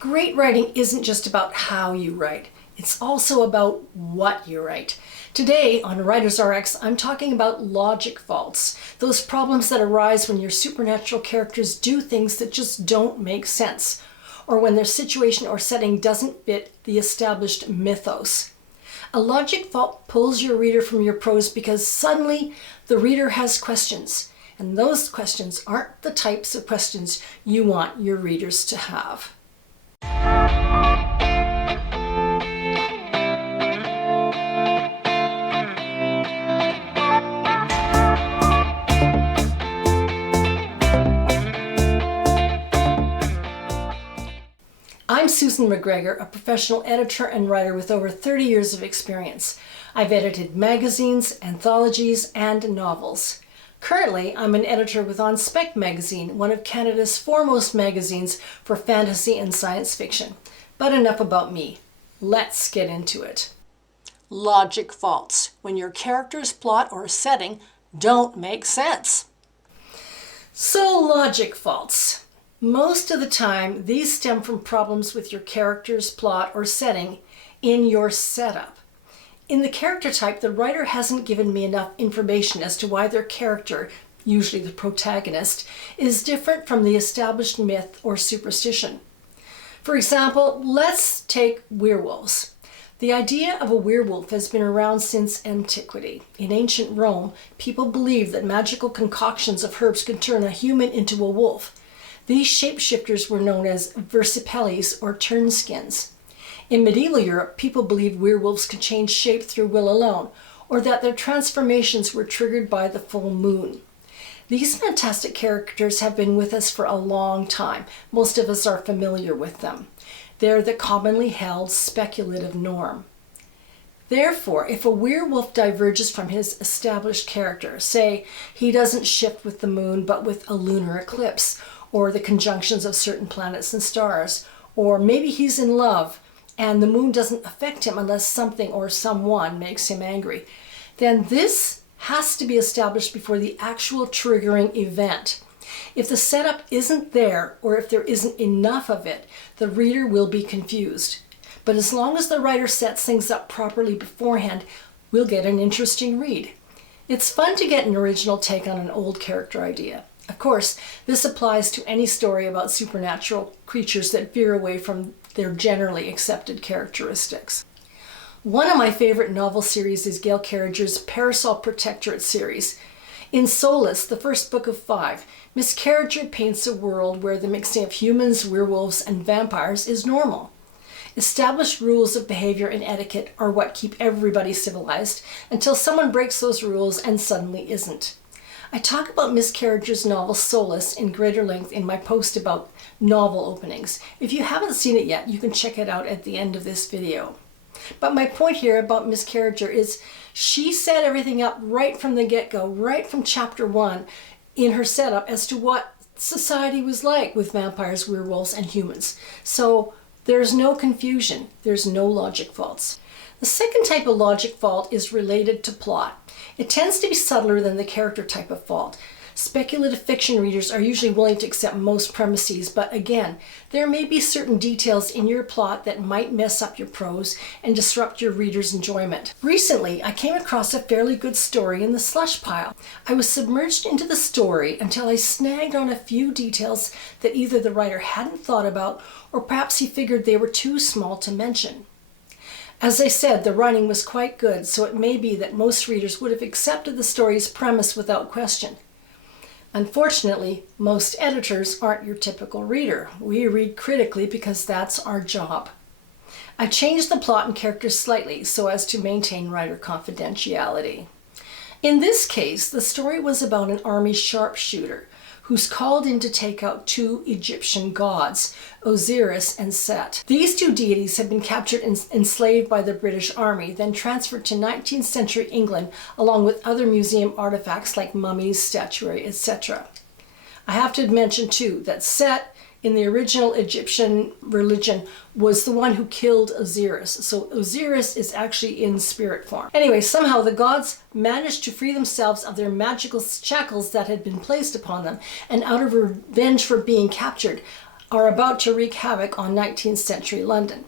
Great writing isn't just about how you write, it's also about what you write. Today on Writer's RX, I'm talking about logic faults, those problems that arise when your supernatural characters do things that just don't make sense, or when their situation or setting doesn't fit the established mythos. A logic fault pulls your reader from your prose because suddenly the reader has questions, and those questions aren't the types of questions you want your readers to have. I'm Susan MacGregor, a professional editor and writer with over 30 years of experience. I've edited magazines, anthologies, and novels. Currently, I'm an editor with On Spec magazine, one of Canada's foremost magazines for fantasy and science fiction. But enough about me. Let's get into it. Logic faults, when your character's plot or setting don't make sense. So, logic faults. Most of the time, these stem from problems with your character's plot or setting in your setup. In the character type, the writer hasn't given me enough information as to why their character, usually the protagonist, is different from the established myth or superstition. For example, let's take werewolves. The idea of a werewolf has been around since antiquity. In ancient Rome, people believed that magical concoctions of herbs could turn a human into a wolf. These shapeshifters were known as versipelles or turnskins. In medieval Europe, people believed werewolves could change shape through will alone, or that their transformations were triggered by the full moon. These fantastic characters have been with us for a long time. Most of us are familiar with them. They're the commonly held speculative norm. Therefore, if a werewolf diverges from his established character, say he doesn't shift with the moon but with a lunar eclipse, or the conjunctions of certain planets and stars, or maybe he's in love and the moon doesn't affect him unless something or someone makes him angry, then this has to be established before the actual triggering event. If the setup isn't there, or if there isn't enough of it, the reader will be confused. But as long as the writer sets things up properly beforehand, we'll get an interesting read. It's fun to get an original take on an old character idea. Of course, this applies to any story about supernatural creatures that veer away from their generally accepted characteristics. One of my favorite novel series is Gail Carriger's Parasol Protectorate series. In Solace, the first book of 5, Miss Carriger paints a world where the mixing of humans, werewolves, and vampires is normal. Established rules of behavior and etiquette are what keep everybody civilized until someone breaks those rules and suddenly isn't. I talk about Miss Carriger's novel Solace in greater length in my post about novel openings. If you haven't seen it yet, you can check it out at the end of this video. But my point here about Miss Carriger is she set everything up right from the get-go, right from chapter 1 in her setup as to what society was like with vampires, werewolves, and humans. So there's no confusion, there's no logic faults. The second type of logic fault is related to plot. It tends to be subtler than the character type of fault. Speculative fiction readers are usually willing to accept most premises, but again, there may be certain details in your plot that might mess up your prose and disrupt your reader's enjoyment. Recently, I came across a fairly good story in the slush pile. I was submerged into the story until I snagged on a few details that either the writer hadn't thought about or perhaps he figured they were too small to mention. As I said, the writing was quite good, so it may be that most readers would have accepted the story's premise without question. Unfortunately, most editors aren't your typical reader. We read critically because that's our job. I changed the plot and characters slightly so as to maintain writer confidentiality. In this case, the story was about an army sharpshooter who's called in to take out 2 Egyptian gods, Osiris and Set. These 2 deities had been captured and enslaved by the British Army, then transferred to 19th century England along with other museum artifacts like mummies, statuary, etc. I have to mention too that Set in the original Egyptian religion was the one who killed Osiris. So Osiris is actually in spirit form. Anyway, somehow the gods managed to free themselves of their magical shackles that had been placed upon them, and out of revenge for being captured, are about to wreak havoc on 19th century London.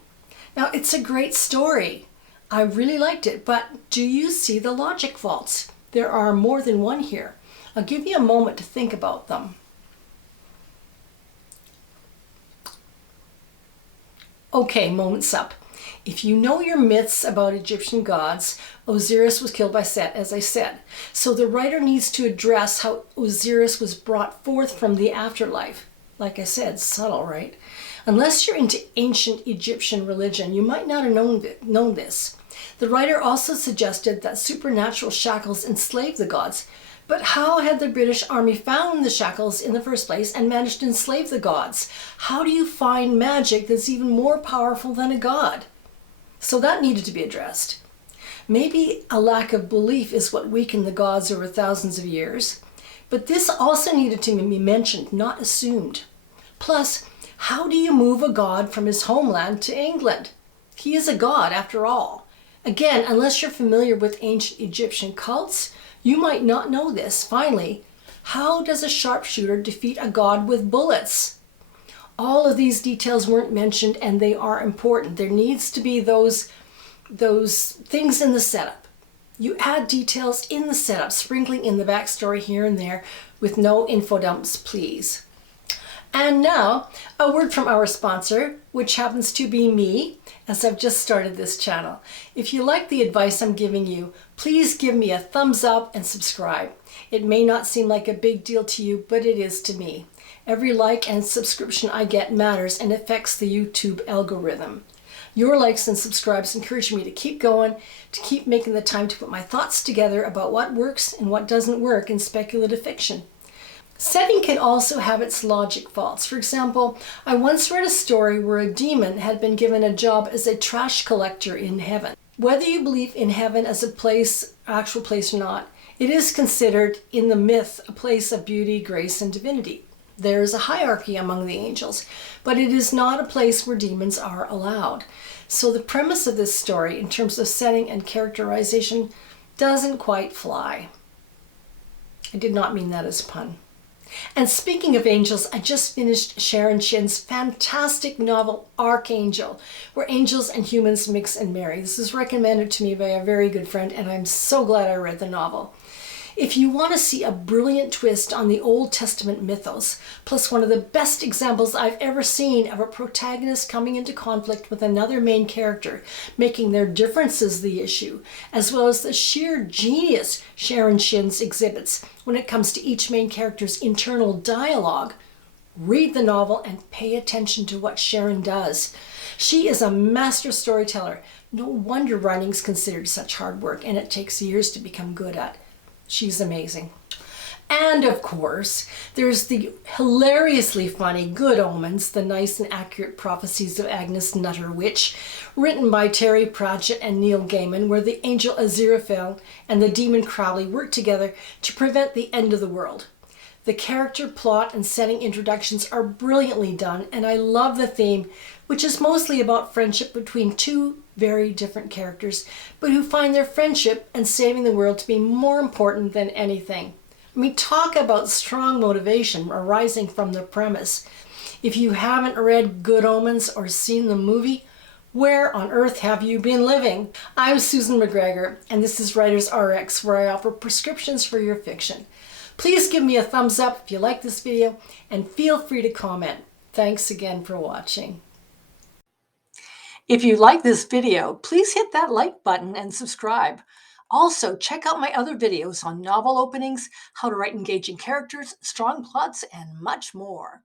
Now, it's a great story. I really liked it, but do you see the logic faults? There are more than one here. I'll give you a moment to think about them. Okay, moment's up. If you know your myths about Egyptian gods, Osiris was killed by Set, as I said. So the writer needs to address how Osiris was brought forth from the afterlife. Like I said, subtle, right? Unless you're into ancient Egyptian religion, you might not have known this. The writer also suggested that supernatural shackles enslaved the gods. But how had the British Army found the shackles in the first place and managed to enslave the gods? How do you find magic that's even more powerful than a god? So that needed to be addressed. Maybe a lack of belief is what weakened the gods over thousands of years. But this also needed to be mentioned, not assumed. Plus, how do you move a god from his homeland to England? He is a god after all. Again, unless you're familiar with ancient Egyptian cults, you might not know this. Finally, how does a sharpshooter defeat a god with bullets? All of these details weren't mentioned, and they are important. There needs to be those things in the setup. You add details in the setup, sprinkling in the backstory here and there with no info dumps, please. And now, a word from our sponsor, which happens to be me, as I've just started this channel. If you like the advice I'm giving you, please give me a thumbs up and subscribe. It may not seem like a big deal to you, but it is to me. Every like and subscription I get matters and affects the YouTube algorithm. Your likes and subscribes encourage me to keep going, to keep making the time to put my thoughts together about what works and what doesn't work in speculative fiction. Setting can also have its logic faults. For example, I once read a story where a demon had been given a job as a trash collector in heaven. Whether you believe in heaven as a place, actual place or not, it is considered in the myth a place of beauty, grace, and divinity. There is a hierarchy among the angels, but it is not a place where demons are allowed. So the premise of this story, in terms of setting and characterization, doesn't quite fly. I did not mean that as a pun. And speaking of angels, I just finished Sharon Shin's fantastic novel, Archangel, where angels and humans mix and marry. This was recommended to me by a very good friend, and I'm so glad I read the novel. If you want to see a brilliant twist on the Old Testament mythos, plus one of the best examples I've ever seen of a protagonist coming into conflict with another main character, making their differences the issue, as well as the sheer genius Sharon Shin's exhibits when it comes to each main character's internal dialogue, read the novel and pay attention to what Sharon does. She is a master storyteller. No wonder writing's considered such hard work, and it takes years to become good at. She's amazing. And of course, there's the hilariously funny Good Omens, the nice and accurate prophecies of Agnes Nutter Witch, written by Terry Pratchett and Neil Gaiman, where the angel Aziraphale and the demon Crowley work together to prevent the end of the world. The character, plot, and setting introductions are brilliantly done, and I love the theme, which is mostly about friendship between two very different characters, but who find their friendship and saving the world to be more important than anything. I mean, talk about strong motivation arising from the premise. If you haven't read Good Omens or seen the movie, where on earth have you been living? I'm Susan MacGregor, and this is Writers RX, where I offer prescriptions for your fiction. Please give me a thumbs up if you like this video, and feel free to comment. Thanks again for watching. If you like this video, please hit that like button and subscribe. Also, check out my other videos on novel openings, how to write engaging characters, strong plots, and much more.